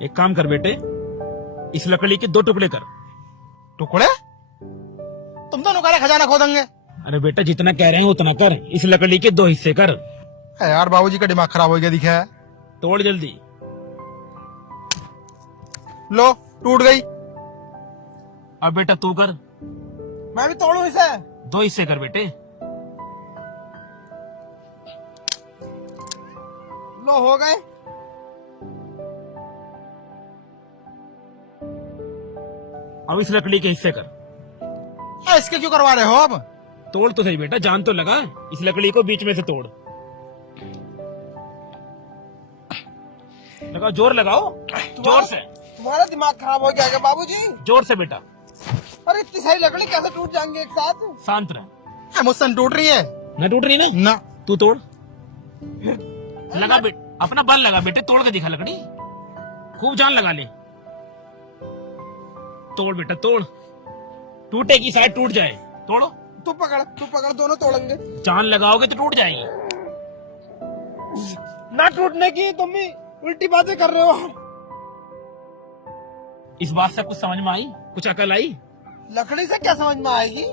एक काम कर बेटे, इस लकड़ी के 2 टुकड़े कर। टुकड़े? तुम दोनों का खजाना खोदेंगे? अरे बेटा, जितना कह रहे हैं उतना कर। इस लकड़ी के 2 हिस्से कर। यार बाबूजी का दिमाग खराब हो गया दिखा है। तोड़ जल्दी। लो, टूट गई। अब बेटा तू कर। मैं भी तोड़ू इसे? 2 हिस्से कर बेटे। लो, हो गए। अब इस लकड़ी के हिस्से कर। इसके क्यों करवा रहे हो अब? तोड़ तो सही बेटा, जान तो लगा। इस लकड़ी को बीच में से तोड़। लगाओ, जोर लगाओ, जोर से। तुम्हारा दिमाग खराब हो गया क्या बाबूजी? जोर से बेटा। अरे इतनी सारी लकड़ी कैसे टूट जाएंगे एक साथ? शांत रह। मुझसे टूट रही है। न टूट रही ना? तू तोड़। लगा बेटा, अपना बल लगा बेटे, तोड़ के दिखा लकड़ी। खूब जान लगा ले। तोड़ बेटा, तोड़। टूटेगी, शायद टूट जाए। तोड़ो। तू पकड़, दोनों तोड़ेंगे। जान लगाओगे तो टूट जाएगी। ना टूटने की तुम भी उल्टी बातें कर रहे हो। इस बात से कुछ समझ में आई? कुछ अकल आई? लकड़ी से क्या समझ में आएगी?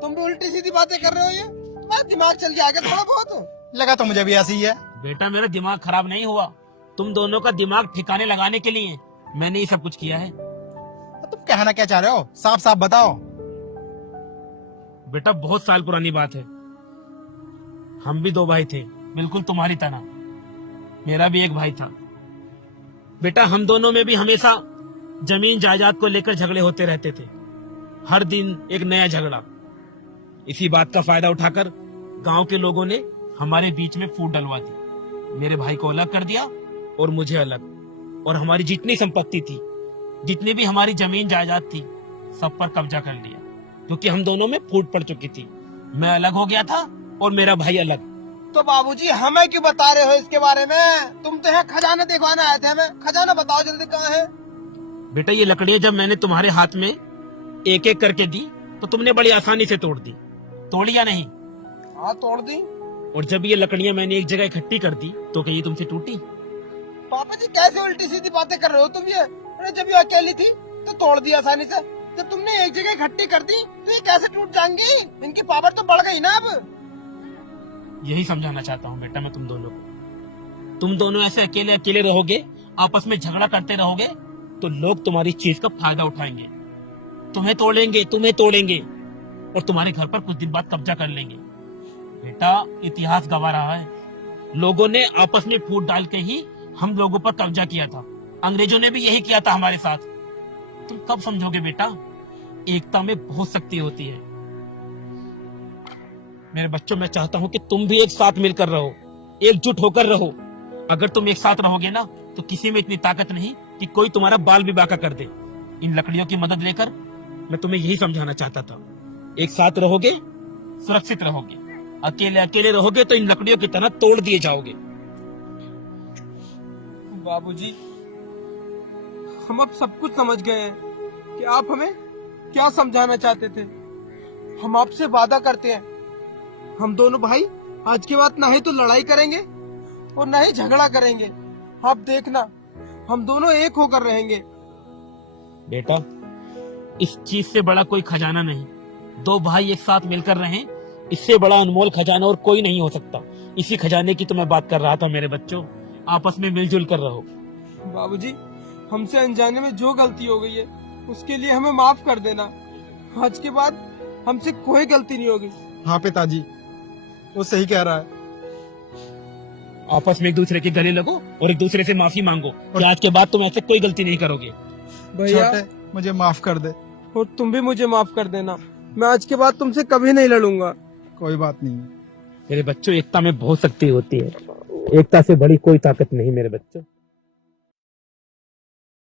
तुम भी उल्टी सीधी बातें कर रहे हो। ये तुम्हारा दिमाग चल जाएगा थोड़ा बहुत। लगा तो मुझे भी ऐसी ही है। बेटा, मेरा दिमाग खराब नहीं हुआ। तुम दोनों का दिमाग ठिकाने लगाने के लिए मैंने ये सब कुछ किया है। तुम कहना क्या चाह रहे हो? साफ साफ बताओ। बेटा, बहुत साल पुरानी बात है। हम भी 2 भाई थे, बिल्कुल तुम्हारी तरह। मेरा भी एक भाई था। बेटा, हम दोनों में भी हमेशा जमीन जायदाद को लेकर झगड़े होते रहते थे। हर दिन एक नया झगड़ा। इसी बात का फायदा उठाकर गांव के लोगों ने हमारे बीच में फूट डलवा दी। मेरे भाई को अलग कर दिया और मुझे अलग। और हमारी जितनी संपत्ति थी, जितनी भी हमारी जमीन जायदाद थी, सब पर कब्जा कर लिया। क्योंकि हम दोनों में फूट पड़ चुकी थी। मैं अलग हो गया था और मेरा भाई अलग। तो बाबूजी हमें क्यों बता रहे हो इसके बारे में? तुम तो यहाँ खजाना दिखवाने आए थे। हमें खजाना बताओ जल्दी, कहाँ है? बेटा, ये लकड़ियां जब मैंने तुम्हारे हाथ में एक एक करके दी तो तुमने बड़ी आसानी से तोड़ दी। तोड़ी या नहीं? हाँ, तोड़ दी। और जब ये लकड़ियां मैंने एक जगह इकट्ठी कर दी तो क्या ये तुमसे टूटी? पापा जी कैसे उल्टी सीधी बातें कर रहे हो तुम ये? अरे जब ये अकेली थी तो तोड़ दी आसानी से। जब तुमने एक जगह इकट्ठी कर दी तो ये कैसे टूट जाएंगी? इनकी पावर तो बढ़ गई ना अब। यही समझाना चाहता हूँ बेटा मैं तुम दोनों को। तुम दोनों ऐसे अकेले अकेले रहोगे, आपस में झगड़ा करते रहोगे, तो लोग तुम्हारी चीज का फायदा उठाएंगे। तुम्हें तोड़ेंगे और तुम्हारे घर पर कुछ दिन बाद कब्जा कर लेंगे। बेटा, इतिहास गवाह रहा है, लोगों ने आपस में फूट डाल के ही हम लोगों पर कब्जा किया था। अंग्रेजों ने भी यही किया था हमारे साथ। तुम कब समझोगे बेटा, एकता में बहुत शक्ति होती है। मेरे बच्चों, मैं चाहता हूं कि तुम भी एक साथ मिलकर रहो, एकजुट होकर रहो। अगर तुम एक साथ रहोगे ना तो किसी में इतनी ताकत नहीं कि कोई तुम्हारा बाल भी बांका कर दे। इन लकड़ियों की मदद लेकर मैं तुम्हें यही समझाना चाहता था। एक साथ रहोगे, सुरक्षित रहोगे। अकेले अकेले रहोगे तो इन लकड़ियों की तरह तोड़ दिए जाओगे। बाबूजी, हम अब सब कुछ समझ गए हैं कि आप हमें क्या समझाना चाहते थे। हम आपसे वादा करते हैं, हम दोनों भाई आज के बाद ना ही तो लड़ाई करेंगे और ना ही झगड़ा करेंगे। आप देखना, हम दोनों एक होकर रहेंगे। बेटा, इस चीज से बड़ा कोई खजाना नहीं। 2 भाई एक साथ मिलकर रहें, इससे बड़ा अनमोल खजाना और कोई नहीं हो सकता। इसी खजाने की तो मैं बात कर रहा था मेरे बच्चों। आपस में मिलजुल कर रहो। बाबूजी, हमसे अनजाने में जो गलती हो गई है उसके लिए हमें माफ कर देना। आज के बाद हमसे कोई गलती नहीं होगी। हाँ पिताजी, वो सही कह रहा है। आपस में एक दूसरे के गले लगो और एक दूसरे से माफी मांगो कि आज के बाद तुम ऐसे कोई गलती नहीं करोगे। भैया, मुझे माफ कर दे। और तुम भी मुझे माफ कर देना। मैं आज के बाद तुमसे कभी नहीं लड़ूंगा। कोई बात नहीं। मेरे बच्चों, एकता में बहुत शक्ति होती है। एकता से बड़ी कोई ताकत नहीं मेरे बच्चों।